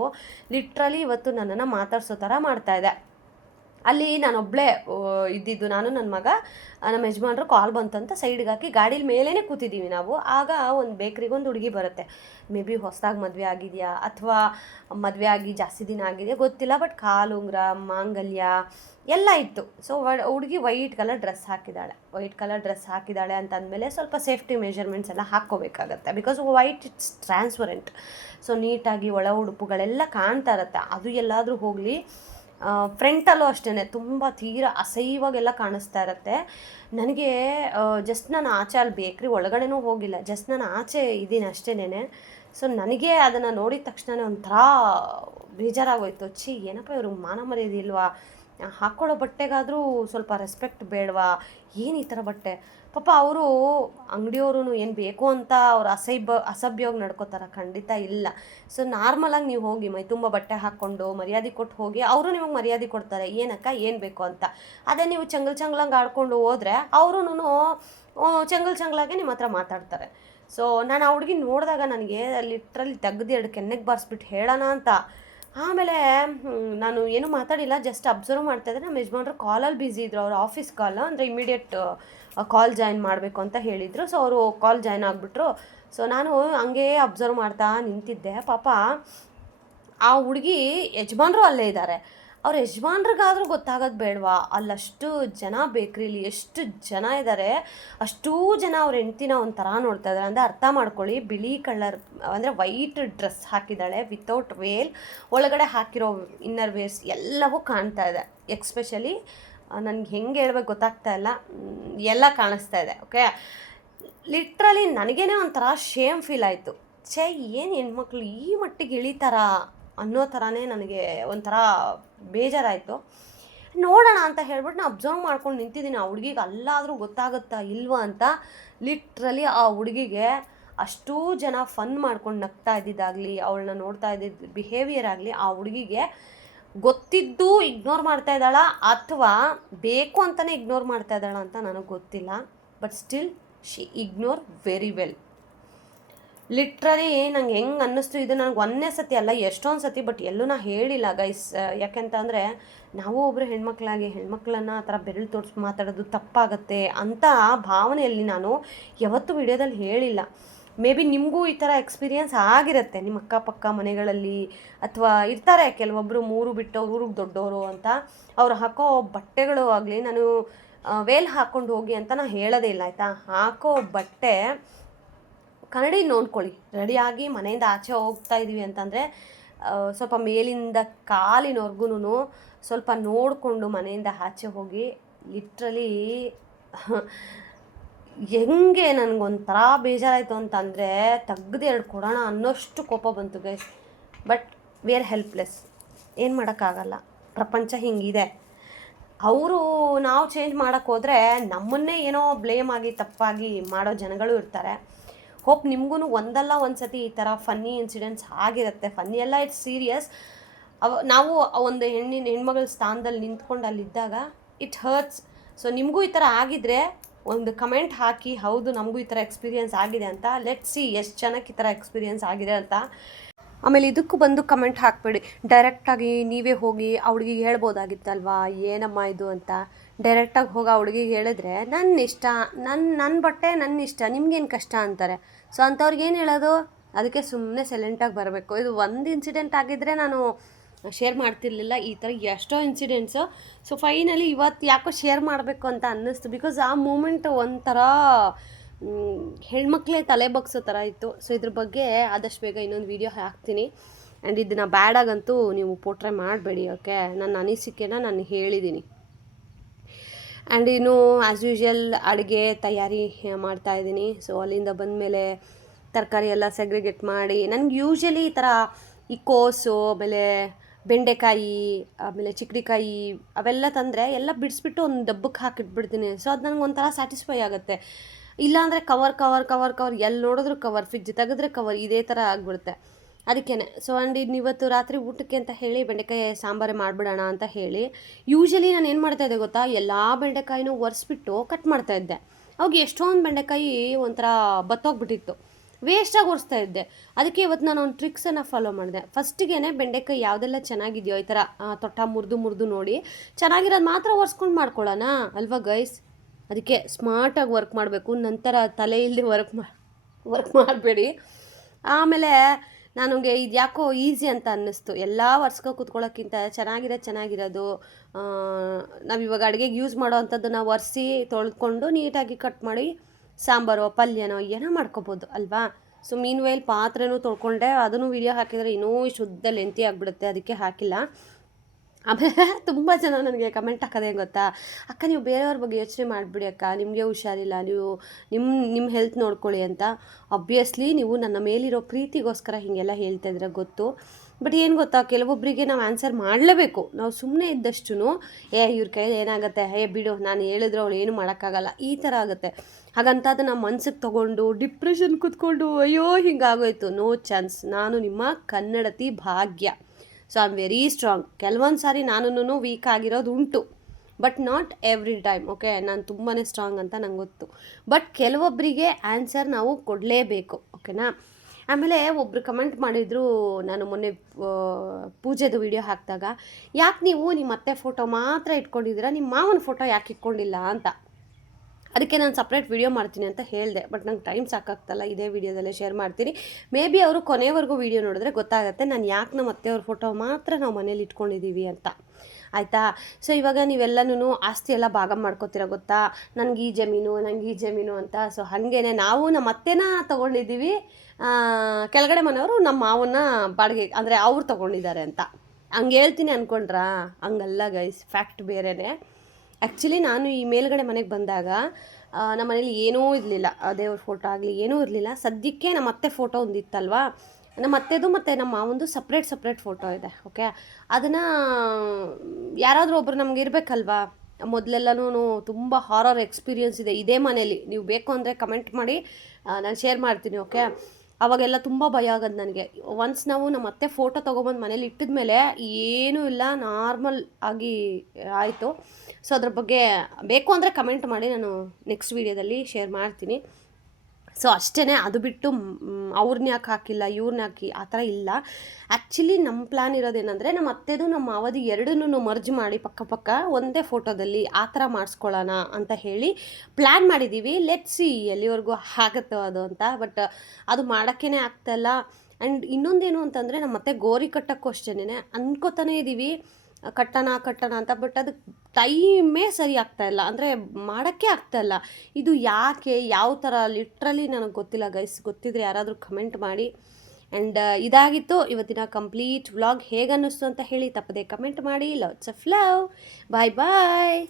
ಲಿಟ್ರಲಿ ಇವತ್ತು ನನ್ನನ್ನು ಮಾತಾಡ್ಸೋ ಥರ ಮಾಡ್ತಾಯಿದೆ. ಅಲ್ಲಿ ನಾನೊಬ್ಬಳೇ ಇದ್ದಿದ್ದು, ನಾನು ನನ್ನ ಮಗ, ನಮ್ಮ ಯಜಮಾನ್ರು ಕಾಲ್ ಬಂತಂತ ಸೈಡ್ಗೆ ಹಾಕಿ ಗಾಡೀಲಿ ಮೇಲೇ ಕೂತಿದ್ದೀವಿ ನಾವು. ಆಗ ಒಂದು ಬೇಕ್ರಿಗೆ ಒಂದು ಹುಡುಗಿ ಬರುತ್ತೆ. ಮೇ ಬಿ ಹೊಸದಾಗಿ ಮದುವೆ ಆಗಿದೆಯಾ ಅಥವಾ ಮದುವೆ ಆಗಿ ಜಾಸ್ತಿ ದಿನ ಆಗಿದೆಯಾ ಗೊತ್ತಿಲ್ಲ, ಬಟ್ ಕಾಲುಂಗ್ರ, ಮಾಂಗಲ್ಯ ಎಲ್ಲ ಇತ್ತು. ಸೊ ಹುಡುಗಿ ವೈಟ್ ಕಲರ್ ಡ್ರೆಸ್ ಹಾಕಿದ್ದಾಳೆ ಅಂತ ಅಂದಮೇಲೆ ಸ್ವಲ್ಪ ಸೇಫ್ಟಿ ಮೆಷರ್ಮೆಂಟ್ಸ್ ಎಲ್ಲ ಹಾಕ್ಕೋಬೇಕಾಗತ್ತೆ. Because white it's transparent, so ನೀಟಾಗಿ ಒಳ ಉಡುಪುಗಳೆಲ್ಲ ಕಾಣ್ತಾ ಇರುತ್ತೆ. ಅದು ಎಲ್ಲಾದರೂ ಹೋಗಲಿ, ಫ್ರಂಟಲ್ಲೂ ಅಷ್ಟೇ ತುಂಬ ತೀರಾ ಅಸಹ್ಯವಾಗೆಲ್ಲ ಕಾಣಿಸ್ತಾ ಇರುತ್ತೆ. ನನಗೆ ಜಸ್ಟ್ ನಾನು ಆಚೆ ಅಲ್ಲಿ ಬೇಕ್ರಿ ಒಳಗಡೆನೂ ಹೋಗಿಲ್ಲ, ಜಸ್ಟ್ ನಾನು ಆಚೆ ಇದ್ದೀನಿ ಅಷ್ಟೇನೆ. ಸೊ ನನಗೆ ಅದನ್ನು ನೋಡಿದ ತಕ್ಷಣ ಒಂಥರ ಬೇಜಾರಾಗೋಯ್ತು. ಏನಪ್ಪ ಇವರು ಮಾನ ಮರ್ಯಾದೆ ಇಲ್ವಾ, ಹಾಕ್ಕೊಳ್ಳೋ ಬಟ್ಟೆಗಾದರೂ ಸ್ವಲ್ಪ ರೆಸ್ಪೆಕ್ಟ್ ಬೇಡವಾ, ಏನು ಈ ಥರ ಬಟ್ಟೆ. ಪಾಪ ಅವರು ಅಂಗಡಿಯವರು ಏನು ಬೇಕು ಅಂತ ಅವ್ರು ಅಸಭ್ಯವಾಗಿ ನಡ್ಕೋತಾರೆ? ಖಂಡಿತ ಇಲ್ಲ. ಸೊ ನಾರ್ಮಲಾಗಿ ನೀವು ಹೋಗಿ ಮೈ ತುಂಬ ಬಟ್ಟೆ ಹಾಕ್ಕೊಂಡು ಮರ್ಯಾದೆ ಕೊಟ್ಟು ಹೋಗಿ, ಅವರು ನಿಮಗೆ ಮರ್ಯಾದೆ ಕೊಡ್ತಾರೆ, ಏನಕ್ಕ ಏನು ಬೇಕು ಅಂತ. ಅದೇ ನೀವು ಚಂಗ್ಲಂಗೆ ಆಡ್ಕೊಂಡು ಹೋದರೆ ಅವರು ಚಂಗ್ಲಾಗೆ ನಿಮ್ಮ ಹತ್ರ ಮಾತಾಡ್ತಾರೆ. ಸೊ ನಾನು ಆ ಹುಡುಗಿ ನೋಡಿದಾಗ ನನಗೆ ಲಿಟ್ರಲಿ ತೆಗ್ದು 2 ಕೆನ್ನೆಗೆ ಬಾರಿಸ್ಬಿಟ್ಟು ಹೇಳೋಣ ಅಂತ. ಆಮೇಲೆ ನಾನು ಏನೂ ಮಾತಾಡಿಲ್ಲ, ಜಸ್ಟ್ ಅಬ್ಸರ್ವ್ ಮಾಡ್ತಾಯಿದ್ದೆ. ನಮ್ಮ ಯಜಮಾನ್ರು ಕಾಲಲ್ಲಿ ಬ್ಯುಸಿ ಇದ್ದರು, ಅವ್ರ ಆಫೀಸ್ ಕಾಲ್, ಅಂದರೆ ಇಮಿಡಿಯೇಟ್ ಕಾಲ್ ಜಾಯಿನ್ ಮಾಡಬೇಕು ಅಂತ ಹೇಳಿದರು. ಸೊ ಅವರು ಕಾಲ್ ಜಾಯ್ನ್ ಆಗಿಬಿಟ್ರು. ಸೊ ನಾನು ಹಂಗೇ ಅಬ್ಸರ್ವ್ ಮಾಡ್ತಾ ನಿಂತಿದ್ದೆ. ಪಾಪ ಆ ಹುಡುಗಿ ಯಜಮಾನ್ರು ಅಲ್ಲೇ ಇದ್ದಾರೆ. ಅವ್ರ ಯಜಮಾನ್ರಿಗಾದರೂ ಗೊತ್ತಾಗೋದು ಬೇಡವಾ? ಅಲ್ಲಷ್ಟು ಜನ ಬೇಕ್ರಿಲಿ ಎಷ್ಟು ಜನ ಇದ್ದಾರೆ, ಅಷ್ಟೂ ಜನ ಅವ್ರ ಹೆಂಡ್ತಿನ ಒಂಥರ ನೋಡ್ತಾ ಇದ್ದಾರೆ. ಅಂದರೆ ಅರ್ಥ ಮಾಡ್ಕೊಳ್ಳಿ, ಬಿಳಿ ಕಲರ್ ಅಂದರೆ ವೈಟ್ ಡ್ರೆಸ್ ಹಾಕಿದ್ದಾಳೆ ವಿತೌಟ್ ವೇಲ್, ಒಳಗಡೆ ಹಾಕಿರೋ ಇನ್ನರ್ ವೇರ್ಸ್ ಎಲ್ಲವೂ ಕಾಣ್ತಾ ಇದೆ. ಎಕ್ಸ್ಪೆಷಲಿ ನನಗೆ ಹೆಂಗೆ ಹೇಳ್ಬೇಕು ಗೊತ್ತಾಗ್ತಾ ಇಲ್ಲ, ಎಲ್ಲ ಕಾಣಿಸ್ತಾ ಇದೆ. ಓಕೆ, ಲಿಟ್ರಲಿ ನನಗೇನೆ ಒಂಥರ ಶೇಮ್ ಫೀಲ್ ಆಯಿತು. ಏನು ಹೆಣ್ಮಕ್ಳು ಈ ಮಟ್ಟಿಗೆ ಇಳಿತಾರಾ ಅನ್ನೋ ಥರನೇ ನನಗೆ ಒಂಥರ ಬೇಜಾರಾಯಿತು. ನೋಡೋಣ ಅಂತ ಹೇಳ್ಬಿಟ್ಟು ನಾನು ಅಬ್ಸರ್ವ್ ಮಾಡ್ಕೊಂಡು ನಿಂತಿದ್ದೀನಿ. ಆ ಹುಡುಗಿಗೆ ಅಲ್ಲಾದರೂ ಗೊತ್ತಾಗುತ್ತಾ ಇಲ್ವಾ ಅಂತ. ಲಿಟ್ರಲಿ ಆ ಹುಡುಗಿಗೆ ಅಷ್ಟೂ ಜನ ಫನ್ ಮಾಡ್ಕೊಂಡು ನಗ್ತಾ ಇದ್ದಿದ್ದಾಗಲಿ, ಅವಳನ್ನ ನೋಡ್ತಾ ಇದ್ದಿದ್ದು ಬಿಹೇವಿಯರ್ ಆಗಲಿ, ಆ ಹುಡುಗಿಗೆ ಗೊತ್ತಿದ್ದು ಇಗ್ನೋರ್ ಮಾಡ್ತಾ ಇದ್ದಾಳ ಅಥವಾ ಬೇಕು ಅಂತಲೇ ಇಗ್ನೋರ್ ಮಾಡ್ತಾ ಇದ್ದಾಳ ಅಂತ ನನಗೆ ಗೊತ್ತಿಲ್ಲ. But still she ignore very well. Literally ನಂಗೆ ಹೆಂಗೆ ಅನ್ನಿಸ್ತು, ಇದು ನನಗೆ ಒಂದೇ ಸತಿ ಅಲ್ಲ, ಎಷ್ಟೊಂದು ಸತಿ, ಬಟ್ ಎಲ್ಲೂ ನಾ ಹೇಳಿಲ್ಲ ಗೈಸ್. ಯಾಕೆಂತಂದರೆ ನಾವು ಒಬ್ಬರು ಹೆಣ್ಮಕ್ಳನ್ನ ಆ ಥರ ಬೆರಳು ತೋರಿಸಿ ಮಾತಾಡೋದು ತಪ್ಪಾಗತ್ತೆ ಅಂತ ಭಾವನೆಯಲ್ಲಿ ನಾನು ಯಾವತ್ತೂ ವಿಡಿಯೋದಲ್ಲಿ ಹೇಳಿಲ್ಲ. ಮೇ ಬಿ ನಿಮಗೂ ಈ ಥರ ಎಕ್ಸ್ಪೀರಿಯೆನ್ಸ್ ಆಗಿರುತ್ತೆ ನಿಮ್ಮ ಅಕ್ಕಪಕ್ಕ ಮನೆಗಳಲ್ಲಿ, ಅಥವಾ ಇರ್ತಾರೆ ಕೆಲವೊಬ್ಬರು 3 ಬಿಟ್ಟು ಊರಿಗೆ ದೊಡ್ಡವರು ಅಂತ. ಅವ್ರು ಹಾಕೋ ಬಟ್ಟೆಗಳು ಆಗಲಿ, ನಾನು ವೇಲ್ ಹಾಕ್ಕೊಂಡು ಹೋಗಿ ಅಂತ ನಾನು ಹೇಳೋದೇ ಇಲ್ಲ ಆಯಿತಾ. ಹಾಕೋ ಬಟ್ಟೆ ಕನ್ನಡಿ ನೋಡ್ಕೊಳ್ಳಿ. ರೆಡಿಯಾಗಿ ಮನೆಯಿಂದ ಆಚೆ ಹೋಗ್ತಾ ಇದ್ದೀವಿ ಅಂತಂದರೆ ಸ್ವಲ್ಪ ಮೇಲಿಂದ ಕಾಲಿನವರೆಗೂ ಸ್ವಲ್ಪ ನೋಡಿಕೊಂಡು ಮನೆಯಿಂದ ಆಚೆ ಹೋಗಿ. ಲಿಟ್ರಲಿ ಹೆಂಗೆ ನನಗೊಂಥರ ಬೇಜಾರಾಯಿತು ಅಂತಂದರೆ ತೆಗ್ದು 2 ಕೊಡೋಣ ಅನ್ನೋಷ್ಟು ಕೋಪ ಬಂತು guys. But we are helpless, ಏನು ಮಾಡೋಕ್ಕಾಗಲ್ಲ, ಪ್ರಪಂಚ ಹಿಂಗಿದೆ. ನಾವು ಚೇಂಜ್ ಮಾಡೋಕ್ಕೆ ಹೋದರೆ ನಮ್ಮನ್ನೇ ಏನೋ ಬ್ಲೇಮ್ ಆಗಿ ತಪ್ಪಾಗಿ ಮಾಡೋ ಜನಗಳು ಇರ್ತಾರೆ. ಹೋಪ್ ನಿಮಗೂ ಒಂದಲ್ಲ ಒಂದು ಸತಿ ಈ ಥರ ಫನ್ನಿ ಇನ್ಸಿಡೆಂಟ್ಸ್ ಆಗಿರುತ್ತೆ. ಫನ್ನಿ ಎಲ್ಲ ಇಟ್ಸ್ ಸೀರಿಯಸ್. ನಾವು ಒಂದು ಹೆಣ್ಮಗಳ ಸ್ಥಾನದಲ್ಲಿ ನಿಂತ್ಕೊಂಡು ಅಲ್ಲಿದ್ದಾಗ ಇಟ್ ಹರ್ಟ್ಸ್. ಸೊ ನಿಮಗೂ ಈ ಥರ ಆಗಿದ್ರೆ ಒಂದು ಕಮೆಂಟ್ ಹಾಕಿ, ಹೌದು ನಮಗೂ ಈ ಥರ ಎಕ್ಸ್ಪೀರಿಯೆನ್ಸ್ ಆಗಿದೆ ಅಂತ. ಲೆಟ್ ಸಿ ಎಷ್ಟು ಜನಕ್ಕೆ ಈ ಥರ ಎಕ್ಸ್ಪೀರಿಯೆನ್ಸ್ ಆಗಿದೆ ಅಂತ. ಆಮೇಲೆ ಇದಕ್ಕೂ ಬಂದು ಕಮೆಂಟ್ ಹಾಕಬೇಡಿ. ಡೈರೆಕ್ಟಾಗಿ ನೀವೇ ಹೋಗಿ ಹುಡುಗಿಗೆ ಹೇಳ್ಬೋದಾಗಿತ್ತಲ್ವಾ ಏನಮ್ಮ ಇದು ಅಂತ. ಡೈರೆಕ್ಟಾಗಿ ಹೋಗಿ ಹುಡುಗಿಗೆ ಹೇಳಿದ್ರೆ ನನ್ನ ಇಷ್ಟ, ನನ್ನ ಬಟ್ಟೆ ನನ್ನ ಇಷ್ಟ, ನಿಮ್ಗೇನು ಕಷ್ಟ ಅಂತಾರೆ. ಸೊ ಅಂಥವ್ರಿಗೆ ಏನು ಹೇಳೋದು? ಅದಕ್ಕೆ ಸುಮ್ಮನೆ ಸೈಲೆಂಟಾಗಿ ಬರಬೇಕು. ಇದು ಒಂದು ಇನ್ಸಿಡೆಂಟ್ ಆಗಿದ್ದರೆ ನಾನು ಶೇರ್ ಮಾಡ್ತಿರ್ಲಿಲ್ಲ, ಈ ಥರ ಎಷ್ಟೋ ಇನ್ಸಿಡೆಂಟ್ಸು. ಸೊ ಫೈನಲಿ ಇವತ್ತು ಯಾಕೋ ಶೇರ್ ಮಾಡಬೇಕು ಅಂತ ಅನ್ನಿಸ್ತು. ಬಿಕಾಸ್ ಆ ಮೂಮೆಂಟ್ ಒಂಥರ ಹೆಣ್ಮಕ್ಳೇ ತಲೆ ಬಗ್ಸೋ ಥರ ಇತ್ತು. ಸೊ ಇದ್ರ ಬಗ್ಗೆ ಆದಷ್ಟು ಬೇಗ ಇನ್ನೊಂದು ವೀಡಿಯೋ ಹಾಕ್ತೀನಿ. ಆ್ಯಂಡ್ ಇದನ್ನು ಬ್ಯಾಡಾಗಂತೂ ನೀವು ಪೋಟ್ರೆ ಮಾಡಬೇಡಿ. ಓಕೆ, ನನ್ನ ಅನಿಸಿಕೆನ ನಾನು ಹೇಳಿದ್ದೀನಿ. ಆ್ಯಂಡ್ ಇನ್ನು ಆ್ಯಸ್ ಯೂಶ್ವಲ್ ಅಡುಗೆ ತಯಾರಿ ಮಾಡ್ತಾಯಿದ್ದೀನಿ. ಸೊ ಅಲ್ಲಿಂದ ಬಂದಮೇಲೆ ತರಕಾರಿ ಎಲ್ಲ ಸೆಗ್ರಿಗೇಟ್ ಮಾಡಿ, ನನಗೆ ಯೂಶ್ವಲಿ ಈ ಥರ ಈ ಕೋಸು, ಆಮೇಲೆ ಬೆಂಡೆಕಾಯಿ, ಆಮೇಲೆ ಚಿಕ್ಕಡಿಕಾಯಿ ಅವೆಲ್ಲ ತಂದರೆ ಎಲ್ಲ ಬಿಡಿಸ್ಬಿಟ್ಟು ಒಂದು ಡಬ್ಬಕ್ಕೆ ಹಾಕಿಟ್ಬಿಡ್ತೀನಿ. ಸೊ ಅದು ನನಗೆ ಒಂಥರ ಸ್ಯಾಟಿಸ್ಫೈ ಆಗುತ್ತೆ. ಇಲ್ಲಾಂದರೆ ಕವರ್ ಎಲ್ಲಿ ನೋಡಿದ್ರು ಕವರ್, ಫ್ರಿಜ್ ತೆಗೆದ್ರೆ ಕವರ್, ಇದೇ ಥರ ಆಗಿಬಿಡುತ್ತೆ. ಅದಕ್ಕೇ ಸೊ ಆ್ಯಂಡ್ ಇನ್ನು ಇವತ್ತು ರಾತ್ರಿ ಊಟಕ್ಕೆ ಅಂತ ಹೇಳಿ ಬೆಂಡೆಕಾಯಿ ಸಾಂಬಾರು ಮಾಡಿಬಿಡೋಣ ಅಂತ ಹೇಳಿ ಯೂಶಲಿ ನಾನು ಏನು ಮಾಡ್ತಾಯಿದ್ದೆ ಗೊತ್ತಾ, ಎಲ್ಲ ಬೆಂಡೆಕಾಯಿನೂ ಒರೆಸ್ಬಿಟ್ಟು ಕಟ್ ಮಾಡ್ತಾಯಿದ್ದೆ. ಅವಾಗ ಎಷ್ಟೊಂದು ಬೆಂಡೆಕಾಯಿ ಒಂಥರ ಬತ್ತೋಗ್ಬಿಟ್ಟಿತ್ತು, ವೇಸ್ಟಾಗಿ ಒರೆಸ್ತಾ ಇದ್ದೆ. ಅದಕ್ಕೆ ಇವತ್ತು ನಾನು ಒಂದು ಟ್ರಿಕ್ಸನ್ನು ಫಾಲೋ ಮಾಡಿದೆ. ಫಸ್ಟಿಗೆ ಬೆಂಡೆಕಾಯಿ ಯಾವುದೆಲ್ಲ ಚೆನ್ನಾಗಿದೆಯೋ ಈ ಥರ ತೊಟ್ಟ ಮುರಿದು ನೋಡಿ ಚೆನ್ನಾಗಿರೋದು ಮಾತ್ರ ಒರೆಸ್ಕೊಂಡು ಮಾಡ್ಕೊಳ್ಳೋಣ ಅಲ್ವಾ ಗೈಸ್. ಅದಕ್ಕೆ ಸ್ಮಾರ್ಟಾಗಿ ವರ್ಕ್ ಮಾಡಬೇಕು, ನಂತರ ತಲೆ ಇಲ್ಲದೆ ವರ್ಕ್ ಮಾಡಬೇಡಿ. ಆಮೇಲೆ ನನಗೆ ಇದು ಯಾಕೋ ಈಸಿ ಅಂತ ಅನ್ನಿಸ್ತು, ಎಲ್ಲ ವರ್ಷಕ್ಕೆ ಕೂತ್ಕೊಳ್ಳೋಕ್ಕಿಂತ ಚೆನ್ನಾಗಿರೋದು ನಾವಿವಾಗ ಅಡುಗೆಗೆ ಯೂಸ್ ಮಾಡೋ ಅಂಥದ್ದನ್ನು ಒರೆಸಿ ತೊಳೆದ್ಕೊಂಡು ನೀಟಾಗಿ ಕಟ್ ಮಾಡಿ ಸಾಂಬಾರು ಪಲ್ಯನೋ ಏನೋ ಮಾಡ್ಕೊಬೋದು ಅಲ್ವಾ. ಸೊ ಮೀನ್ ವೈಲ್ ಪಾತ್ರೆನೂ ತೊಳ್ಕೊಂಡೆ, ಅದನ್ನು ವೀಡಿಯೋ ಹಾಕಿದರೆ ಇನ್ನೂ ಶುದ್ಧ ಲೆಂತಿ ಆಗಿಬಿಡುತ್ತೆ, ಅದಕ್ಕೆ ಹಾಕಿಲ್ಲ. ಆಮೇಲೆ ತುಂಬ ಜನ ನನಗೆ ಕಮೆಂಟ್ ಹಾಕೋದೇ ಗೊತ್ತಾ, ಅಕ್ಕ ನೀವು ಬೇರೆಯವ್ರ ಬಗ್ಗೆ ಯೋಚನೆ ಮಾಡಿಬಿಡಿ ಅಕ್ಕ, ನಿಮಗೆ ಹುಷಾರಿಲ್ಲ, ನೀವು ನಿಮ್ಮ ಹೆಲ್ತ್ ನೋಡ್ಕೊಳ್ಳಿ ಅಂತ. ಆಬ್ವಿಯಸ್ಲಿ ನೀವು ನನ್ನ ಮೇಲಿರೋ ಪ್ರೀತಿಗೋಸ್ಕರ ಹೀಗೆಲ್ಲ ಹೇಳ್ತಾ ಇದ್ರೆ ಗೊತ್ತು. ಬಟ್ ಏನು ಗೊತ್ತಾ, ಕೆಲವೊಬ್ಬರಿಗೆ ನಾವು ಆನ್ಸರ್ ಮಾಡಲೇಬೇಕು. ನಾವು ಸುಮ್ಮನೆ ಇದ್ದಷ್ಟು ಇವ್ರ ಕೈಯಲ್ಲಿ ಏನಾಗುತ್ತೆ, ಬಿಡು ನಾನು ಹೇಳಿದ್ರೆ ಅವಳು ಏನು ಮಾಡೋಕ್ಕಾಗಲ್ಲ, ಈ ಥರ ಆಗುತ್ತೆ. ಹಾಗಂತ ಅದನ್ನು ಮನ್ಸಿಗೆ ತೊಗೊಂಡು ಡಿಪ್ರೆಷನ್ ಕೂತ್ಕೊಂಡು ಅಯ್ಯೋ ಹಿಂಗಾಗೋಯ್ತು, ನೋ ಚಾನ್ಸ್. ನಾನು ನಿಮ್ಮ ಕನ್ನಡತಿ ಭಾಗ್ಯ. So I am very strong. ಕೆಲವೊಂದು ಸಾರಿ ನಾನು ವೀಕ್ ಆಗಿರೋದು ಉಂಟು, but not every time. Okay, ನಾನು ತುಂಬಾ ಸ್ಟ್ರಾಂಗ್ ಅಂತ ನಂಗೆ ಗೊತ್ತು. ಬಟ್ ಕೆಲವೊಬ್ಬರಿಗೆ ಆನ್ಸರ್ ನಾವು ಕೊಡಲೇಬೇಕು, ಓಕೆನಾ. ಆಮೇಲೆ ಒಬ್ಬರು ಕಮೆಂಟ್ ಮಾಡಿದರು, ನಾನು ಮೊನ್ನೆ ಪೂಜೆದು ವಿಡಿಯೋ ಹಾಕಿದಾಗ, ಯಾಕೆ ನೀವು ನಿಮ್ಮ ಅತ್ತೆ ಫೋಟೋ ಮಾತ್ರ ಇಟ್ಕೊಂಡಿದ್ದೀರಾ, ನಿಮ್ಮ ಮಾವನ ಫೋಟೋ ಯಾಕೆ ಇಟ್ಕೊಂಡಿಲ್ಲ ಅಂತ. ಅದಕ್ಕೆ ನಾನು ಸಪ್ರೇಟ್ ವಿಡಿಯೋ ಮಾಡ್ತೀನಿ ಅಂತ ಹೇಳಿದೆ, ಬಟ್ ನಂಗೆ ಟೈಮ್ ಸಾಕಾಗ್ತಲ್ಲ, ಇದೇ ವಿಡಿಯೋದಲ್ಲೇ ಶೇರ್ ಮಾಡ್ತೀನಿ. ಮೇ ಬಿ ಅವರು ಕೊನೆವರೆಗೂ ವಿಡಿಯೋ ನೋಡಿದ್ರೆ ಗೊತ್ತಾಗುತ್ತೆ ನಾನು ಯಾಕೆ ನಮ್ಮ ಅತ್ತೆಯವ್ರ ಫೋಟೋ ಮಾತ್ರ ನಾವು ಮನೇಲಿ ಇಟ್ಕೊಂಡಿದ್ದೀವಿ ಅಂತ, ಆಯಿತಾ. ಸೊ ಇವಾಗ ನೀವೆಲ್ಲನೂ ಆಸ್ತಿ ಎಲ್ಲ ಭಾಗ ಮಾಡ್ಕೋತೀರ ಗೊತ್ತಾ, ನನಗೆ ಈ ಜಮೀನು ಅಂತ. ಸೊ ಹಾಗೇನೆ ನಾವು ನಮ್ಮ ಅತ್ತೆನ ತೊಗೊಂಡಿದ್ದೀವಿ, ಕೆಳಗಡೆ ಮನೆಯವರು ನಮ್ಮ ಮಾವನ್ನ ಬಾಡಿಗೆ ಅಂದರೆ ಅವ್ರು ತೊಗೊಂಡಿದ್ದಾರೆ ಅಂತ ಹಂಗೆ ಹೇಳ್ತೀನಿ ಅಂದ್ಕೊಂಡ್ರಾ. ಹಂಗಲ್ಲ ಗೈಸ್, ಫ್ಯಾಕ್ಟ್ ಬೇರೆಯೇ. ಆ್ಯಕ್ಚುಲಿ ನಾನು ಈ ಮೇಲ್ಗಡೆ ಮನೆಗೆ ಬಂದಾಗ ನಮ್ಮ ಮನೇಲಿ ಏನೂ ಇರಲಿಲ್ಲ, ದೇವ್ರ ಫೋಟೋ ಆಗಲಿ ಏನೂ ಇರಲಿಲ್ಲ. ಸದ್ಯಕ್ಕೆ ನಮ್ಮ ಅತ್ತೆ ಫೋಟೋ ಒಂದಿತ್ತಲ್ವಾ, ನಮ್ಮ ಅತ್ತೆದು ಮತ್ತು ನಮ್ಮ ಮಾವಂದು ಸಪ್ರೇಟ್ ಫೋಟೋ ಇದೆ. ಓಕೆ, ಅದನ್ನು ಯಾರಾದರೂ ಒಬ್ಬರು ನಮ್ಗೆ ಇರಬೇಕಲ್ವಾ. ಮೊದಲೆಲ್ಲನೂ ತುಂಬ ಹಾರರ್ ಎಕ್ಸ್ಪೀರಿಯನ್ಸ್ ಇದೆ ಇದೇ ಮನೇಲಿ, ನೀವು ಬೇಕು ಅಂದರೆ ಕಮೆಂಟ್ ಮಾಡಿ, ನಾನು ಶೇರ್ ಮಾಡ್ತೀನಿ. ಓಕೆ, ಅವಾಗೆಲ್ಲ ತುಂಬ ಭಯ ಆಗೋದು ನನಗೆ. ಒನ್ಸ್ ನಾವು ನಮ್ಮ ಅತ್ತೆ ಫೋಟೋ ತೊಗೊಬಂದು ಮನೇಲಿ ಇಟ್ಟಿದ ಮೇಲೆ ಏನೂ ಇಲ್ಲ, ನಾರ್ಮಲ್ ಆಗಿ ಆಯಿತು. ಸೊ ಅದ್ರ ಬಗ್ಗೆ ಬೇಕು ಅಂದರೆ ಕಮೆಂಟ್ ಮಾಡಿ, ನಾನು ನೆಕ್ಸ್ಟ್ ವೀಡಿಯೋದಲ್ಲಿ ಶೇರ್ ಮಾಡ್ತೀನಿ. ಸೊ ಅಷ್ಟೇ, ಅದು ಬಿಟ್ಟು ಅವ್ರನ್ನ ಯಾಕೆ ಹಾಕಿಲ್ಲ ಇವ್ರನ್ನ ಹಾಕಿ ಆ ಥರ ಇಲ್ಲ. ಆ್ಯಕ್ಚುಲಿ ನಮ್ಮ ಪ್ಲ್ಯಾನ್ ಇರೋದೇನೆಂದರೆ, ನಮ್ಮ ಅತ್ತೆದು ನಮ್ಮ ಮಾವದು ಎರಡನ್ನೂ ಮರ್ಜ್ ಮಾಡಿ ಪಕ್ಕ ಒಂದೇ ಫೋಟೋದಲ್ಲಿ ಆ ಥರ ಮಾಡಿಸ್ಕೊಳ್ಳೋಣ ಅಂತ ಹೇಳಿ ಪ್ಲ್ಯಾನ್ ಮಾಡಿದ್ದೀವಿ. ಲೆಟ್ಸ್ ಸಿ ಎಲ್ಲಿವರೆಗೂ ಆಗುತ್ತೋ ಅದು ಅಂತ. ಬಟ್ ಅದು ಮಾಡೋಕ್ಕೇ ಆಗ್ತಾಯಿಲ್ಲ. ಆ್ಯಂಡ್ ಇನ್ನೊಂದೇನು ಅಂತಂದರೆ, ನಮ್ಮ ಅತ್ತೆ ಗೋರಿ ಕಟ್ಟೋಕ್ಕೂ ಅಷ್ಟೇ ಅನ್ಕೋತಾನೇ ಇದ್ದೀವಿ ಕಟ್ಟೋಣ ಅಂತ. ಬಟ್ ಅದಕ್ಕೆ ಟೈಮೇ ಸರಿ ಆಗ್ತಾಯಿಲ್ಲ, ಅಂದರೆ ಮಾಡೋಕ್ಕೆ ಆಗ್ತಾಯಿಲ್ಲ. ಇದು ಯಾಕೆ, ಯಾವ ಥರ, ಲಿಟ್ರಲಿ ನನಗೆ ಗೊತ್ತಿಲ್ಲ ಗೈಸ್. ಗೊತ್ತಿದ್ರೆ ಯಾರಾದರೂ ಕಮೆಂಟ್ ಮಾಡಿ. ಆ್ಯಂಡ್ ಇದಾಗಿತ್ತು ಇವತ್ತಿನ ಕಂಪ್ಲೀಟ್ ವ್ಲಾಗ್. ಹೇಗೆ ಅನ್ನಿಸ್ತು ಅಂತ ಹೇಳಿ ತಪ್ಪದೆ ಕಮೆಂಟ್ ಮಾಡಿ. Lots of love. ಬಾಯ್.